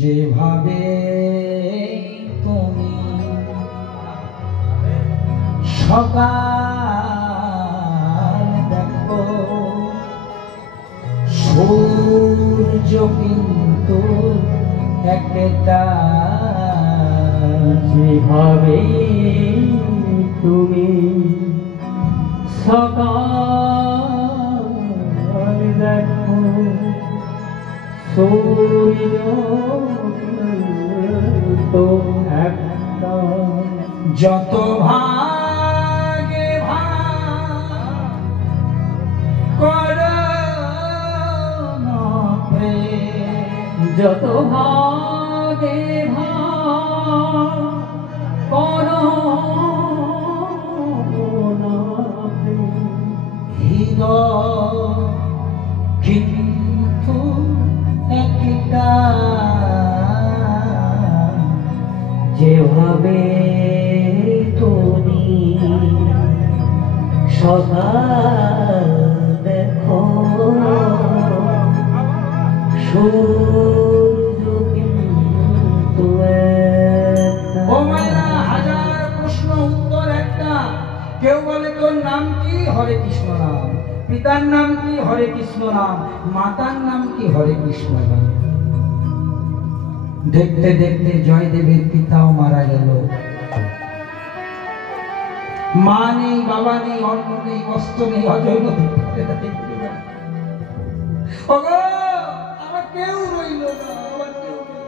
যেভাবে তুমি সকাল দেখো সূর্য কিন্তু একটা, যেভাবে তুমি সকাল দেখো সূর্য তো একটা, যত ভাগে ভাগ করো না প্রেম, যত ভাগে ভাগ করো না প্রেম, হৃদয় কিন্তু একটা, যেভাবে তুমি সকাল দেখো সূর্য কিন্তু একটা। ও মায়েরা, হাজার প্রশ্ন উত্তর একটা। কেউ বলে তোর নাম কি? হরে কৃষ্ণ নাম। পিতার নাম কি? হরে কৃষ্ণ নাম। মাতার নাম কি? হরে কৃষ্ণ নাম। দেখতে দেখতে জয়দেবের পিতাও মারা গেল। মা নেই, বাবা নেই, অন্ন নেই, কষ্ট নেই, অজয় নদী। ওগো, আমার কেউ রইল না, আমার কেউ নেই।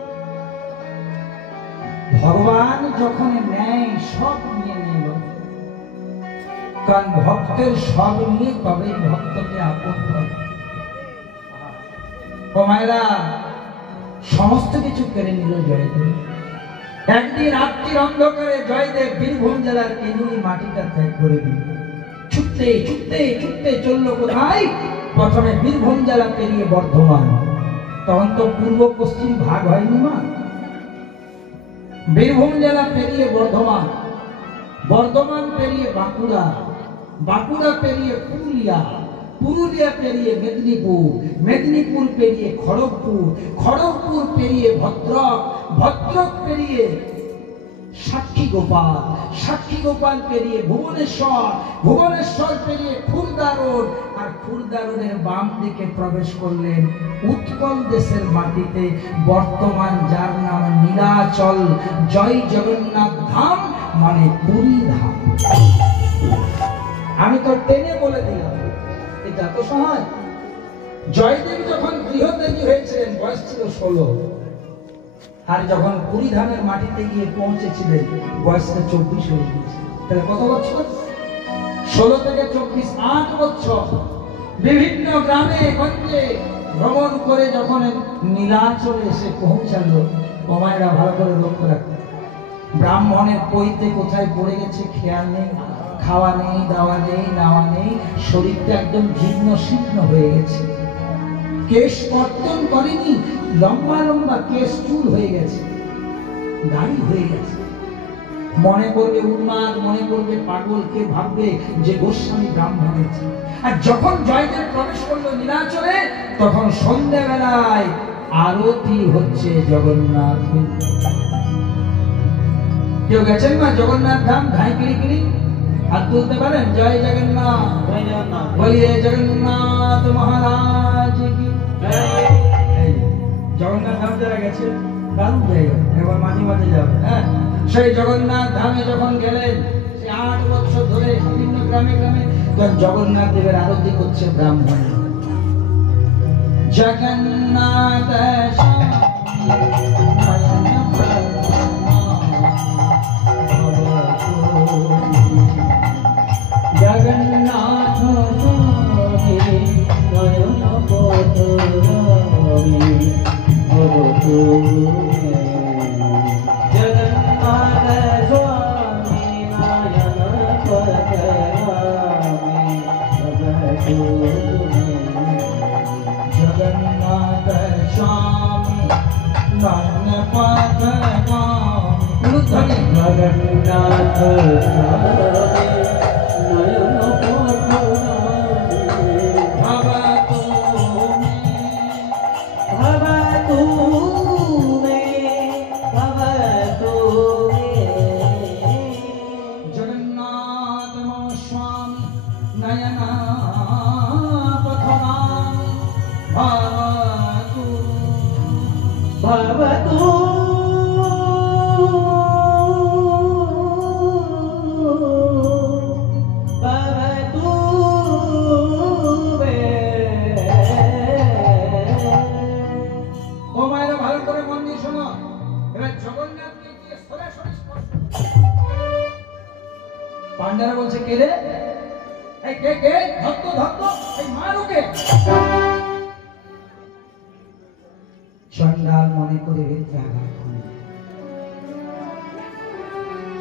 ভগবান যখন নেয় সব নিয়ে নিল, কারণ ভক্তের সব নিয়ে তবেই ভক্তকে আপন করে। ও মায়েরা, সমস্ত কিছু কেড়ে নিল জয়দেব। একদিন রাত্রির অন্ধকারে জয়দেব বীরভূম জেলার কেনুই মাটিটা ত্যাগ করে দিল। ছুটতে ছুটতে ছুটতে চললো কোথায়? প্রথমে বীরভূম জেলা পেরিয়ে বর্ধমান। তখন তো পূর্ব পশ্চিম ভাগ হয়নি মা। বীরভূম জেলা পেরিয়ে বর্ধমান, বর্ধমান পেরিয়ে বাঁকুড়া, বাঁকুড়া পেরিয়ে পুরুলিয়া, পুরুলিয়া পেরিয়ে মেদিনীপুর, মেদিনীপুর পেরিয়ে খড়গপুর, খড়গপুর পেরিয়ে ভদ্রক, ভদ্রক পেরিয়ে সাক্ষীগোপাল, সাক্ষীগোপাল পেরিয়ে ভুবনেশ্বর, ভুবনেশ্বর পেরিয়ে খুর্দা রোড, আর খুর্দা রোডের বাম দিকে প্রবেশ করলেন উৎকল দেশের মাটিতে, বর্তমান যার নাম নীলাচল। জয় জগন্নাথ ধাম মানে পুরী ধাম। আমি তো টেনে বলে দিলাম, এটা তো সহজ। জয়দেব যখন গৃহত্যাগী হয়েছিলেন বয়স ছিল 16, আর যখন পুরী ধামের মাটিতে গিয়ে পৌঁছেছিলেন বয়সটা 24 হয়ে গেছে। তাহলে কত বছর? 16 থেকে 24, 8 বছর। বিভিন্ন গ্রামে গঞ্জে ভ্রমণ করে যখন নীলাচলে এসে পৌঁছালো, মায়েরা ভালো করে লক্ষ্য রাখবে, ব্রাহ্মণের পৈতে কোথায় পড়ে গেছে খেয়াল নেই, খাওয়া নেই, দাওয়া নেই, নাওয়া নেই, শরীরটা একদম জীর্ণ শীর্ণ হয়ে গেছে। কেশ কর্তন করেনি, লম্বা লম্বা কেশ চুল হয়ে গেছে, দাড়ি হয়ে গেছে। মনে করবে উন্মাদ, মনে করবে পাগল, কে ভাববে যে গোস্বামী ব্রাহ্মণ হয়েছে। আর যখন জয়দেব প্রবেশ করলো নীলাচলে, তখন সন্ধ্যাবেলায় আরতি হচ্ছে জগন্নাথ। কেউ গেছেন না জগন্নাথ ধাম? ধাই কিরি কিরি হাত তুলতে পারেন? জয় জগন্নাথ, জয় জগন্নাথ, বলিয়ে জগন্নাথ মহারাজ কি জয়। জগন্নাথ ধাম যারা গেছে দারুণ জায়গা, এবার মাঝে মাঝে যাবে। হ্যাঁ, সেই জগন্নাথ ধামে যখন গেলেন, সে 8 বছর ধরে বিভিন্ন গ্রামে গ্রামে জগন্নাথ দেবের আরতি করছে ব্রাহ্মণ। জগন্নাথ জগন্নাথ নয়ন পথগামী ভবতু জগন্নাথ স্বামী নয়ন পথগামী ভবতু জগন্নাথ স্বামী নয়ন পথগামী। জগন্নাথ ভবতু ভবতু মে পান্ডারা বলছে কে রে, এই কে কে, ধত্ত ধত্ত, এই মারুকে। চন্ডাল মনে করে আঘাত,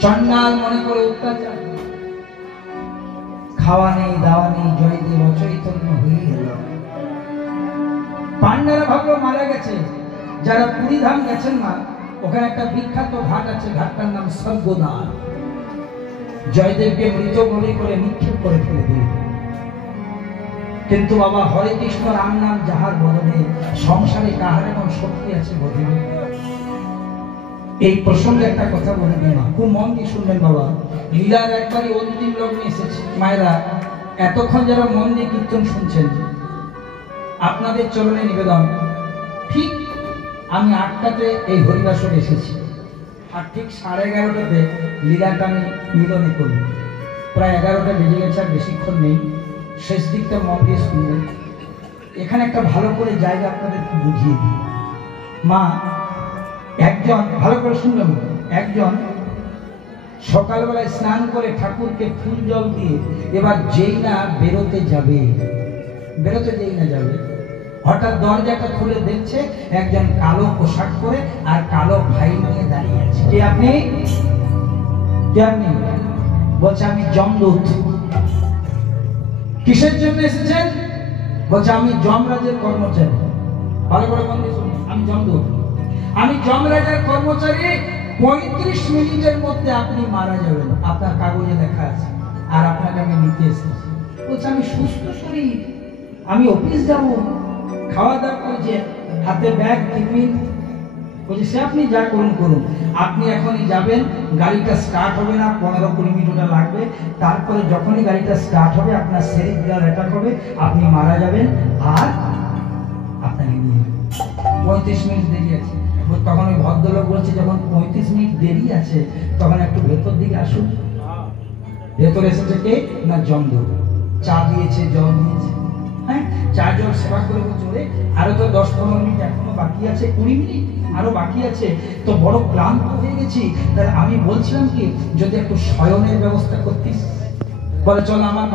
চন্ডাল মনে করে অত্যাচার, খাওয়া নেই দাওয়া নেই, জয়দেব অচৈতন্য হয়ে গেল। পান্ডারা ভাবলো মারা গেছে। যারা পুরী ধাম গেছেন না, ওখানে একটা বিখ্যাত ঘাট আছে, ঘাটটার নাম স্বর্গদ্বার। জয়দেবকে মৃত বলে করে নিক্ষেপ করে ফেলে দিল। কিন্তু বাবা হরে কৃষ্ণ রাম নাম যাহার বদনে, সংসারে কাহার এমন শক্তি আছে বোঝে। এই প্রসঙ্গে একটা কথা বলে দিই, খুব মন দিয়ে শুনবেন বাবা। লীলার একবারই অন্তিম লগ্নে এসেছে। মায়েরা, এতক্ষণ যারা মন দিয়ে কীর্তন শুনছেন, আপনাদের চরণে নিবেদন, ঠিক আমি 8টাতে এই হরিবাসরে এসেছি, আর ঠিক 11:30টাতে লীলাটা আমি মিলনে করি। প্রায় 11টা বেজে গেছে, আর বেশিক্ষণ নেই। শেষ দিকটা মন দিয়ে শুনবেন। এখানে একটা ভালো করে জায়গা আপনাদেরকে বুঝিয়ে দিই। মা, একজন, ভালো করে শুনবেন, একজন সকালবেলায় স্নান করে ঠাকুরকে ফুল জল দিয়ে এবার যেই না বেরোতে যাবে, হঠাৎ দরজাটা খুলে দেখছে একজন কালো পোশাক পরে আর কালো ভাই নিয়ে দাঁড়িয়ে আছে। কে আপনি? বলছে আমি যমদূত। কিসের জন্য এসেছেন? বলছে আমি যমরাজের কর্মচারী। ভালো করে মন দিয়ে শুনুন, আমি যমদূত, আমি যমরাজের কর্মচারী। 35 মিনিটের মধ্যে আপনি মারা যাবেন, আপনার কাগজে লেখা আছে, আর আপনাকে আমি নিতে এসেছি। বলছে আমি সুস্থ শরীর, আমি অফিস যাব, খাওয়া দাওয়া করছে, হাতে ব্যাগ টিফিন। বলছে সে আপনি যা করুন করুন, আপনি এখনই যাবেন, গাড়িটা স্টার্ট হবে না, 15-20 মিনিট ওটা লাগবে। তারপরে যখনই গাড়িটা স্টার্ট হবে আপনার সেরিব্রাল অ্যাটাক হবে, আপনি মারা যাবেন, আর আপনাকে নিয়ে 35 মিনিট দেরি আছে। তখন ওই ভদ্রলোক বলছে যখন 35 মিনিট দেরি আছে তখন একটু ভেতর দিকে আসুন। ভেতরে এসেছে কে না, যমদূত। চা দিয়েছে, জল দিয়েছে, হ্যাঁ, চা জল সেবা করে চলে। আরো তো 10-15 মিনিট এখনো বাকি আছে, 20 মিনিট আরো বাকি আছে। তো বড় ক্লান্ত হয়ে গেছি, তাই আমি বলছিলাম কি যদি একটু শয়নের ব্যবস্থা করতিস। বলে চল আমার